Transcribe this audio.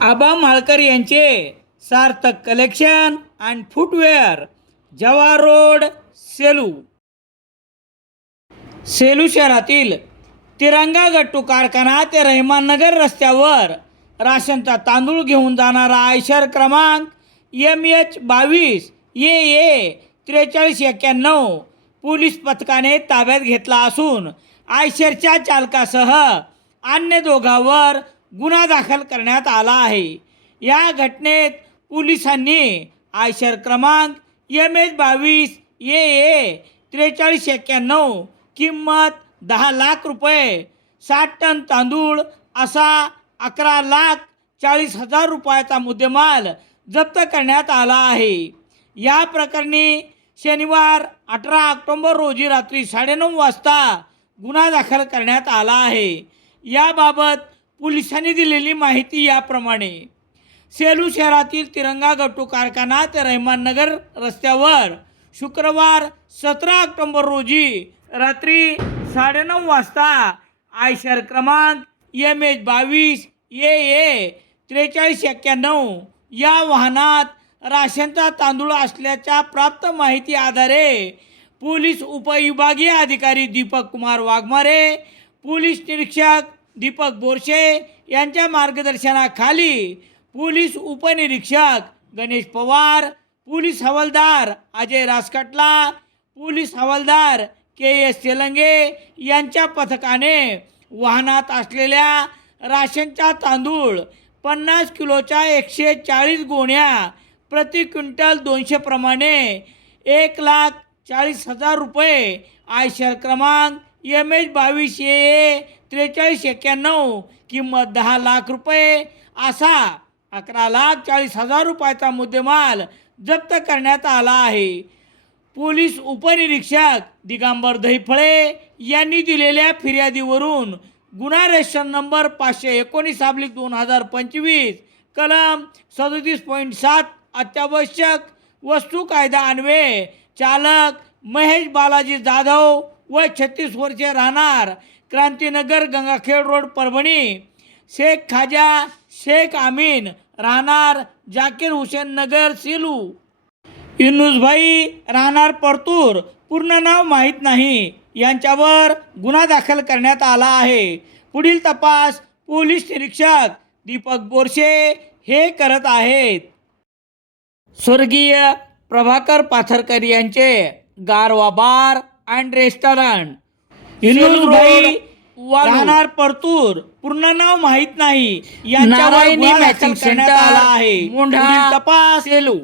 आबा माळकर यांचे Sarthak collection and footwear Jawahar road Selu. Selu शहरातील तिरंगा गट्टू कारखाना ते रहमाननगर रस्त्यावर राशनचा तांदूळ घेऊन जाणारा आयशर क्रमांक एम एच बावीस ए ए त्रेचाळीस एक्क्याण्णव पोलीस पथकाने ताब्यात घेतला असून आयशरच्या चालकासह अन्य दोघांवर गुन्हा दाखल करण्यात आला आहे. या घटनेत पोलिसांनी आयशर क्रमांक एम एच बावीस ए ए त्रेचाळीस एक्क्याण्णव किंमत दहा लाख रुपये साठ टन तांदूळ असा अकरा लाख चाळीस हजार रुपयाचा मुद्देमाल जप्त करण्यात आला आहे. या प्रकरणी शनिवार अठरा ऑक्टोंबर रोजी रात्री साडेनऊ वाजता गुन्हा दाखल करण्यात आला आहे. याबाबत पोलिसांनी दिलेली माहिती याप्रमाणे सेलू शहरातील तिरंगा गट्टू कारखाना ते रहमाननगर रस्त्यावर शुक्रवार सतरा ऑक्टोंबर रोजी रात्री साडेनऊ वाजता आयशर क्रमांक एम एच बावीस ए ए त्रेचाळीस एक्क्याण्णव या वाहनात राशनचा तांदूळ असल्याच्या प्राप्त माहिती आधारे पोलीस उपविभागीय अधिकारी दीपक कुमार वाघमारे पोलीस निरीक्षक दीपक बोरशे यांच्या मार्गदर्शनाखाली पोलीस उपनिरीक्षक गणेश पवार पोलीस हवालदार अजय रासकटला पोलीस हवालदार के एस तेलंगे यांच्या पथकाने वाहनात असलेल्या राशनचा तांदूळ पन्नास किलोच्या एकशे चाळीस गोण्या प्रति क्विंटल दोनशे प्रमाणे एक लाख चाळीस हजार रुपये आयशर क्रमांक एम एच बावीस ए त्रेचाळीस एक्क्याण्णव किंमत दहा लाख रुपये असा अकरा लाख चाळीस हजार रुपयाचा मुद्देमाल जप्त करण्यात आला आहे. पोलीस उपनिरीक्षक दिगंबर दहिफळे यांनी दिलेल्या फिर्यादीवरून गुन्हा रजिस्टर नंबर पाचशे एकोणीस अब्लिक दोन हजार पंचवीस कलम सदतीस पॉईंट सात अत्यावश्यक वस्तू कायदा अन्वये चालक महेश बालाजी जाधव व छत्तीस वर्षे राहणार. क्रांतीनगर गंगाखेड रोड परभणी. शेख खाजा शेख आमीन राहणार जाकीर हुसेन नगर सेलू. युनुसभाई राहणार परतूर. पूर्ण नाव माहीत नाही. यांच्यावर गुन्हा दाखल करण्यात आला आहे. पुढील तपास पोलीस निरीक्षक दीपक बोरशे हे करत आहेत. स्वर्गीय प्रभाकर पाथरकर यांचे गारवा बार अँड रेस्टॉरंट. युनुसभाई राहणार परतूर. पूर्ण नाव माहीत नाही. यांच्यावर गुन्हा दाखल मॅचिंग करण्यात आला आहे. पुढील तपास. सेलू.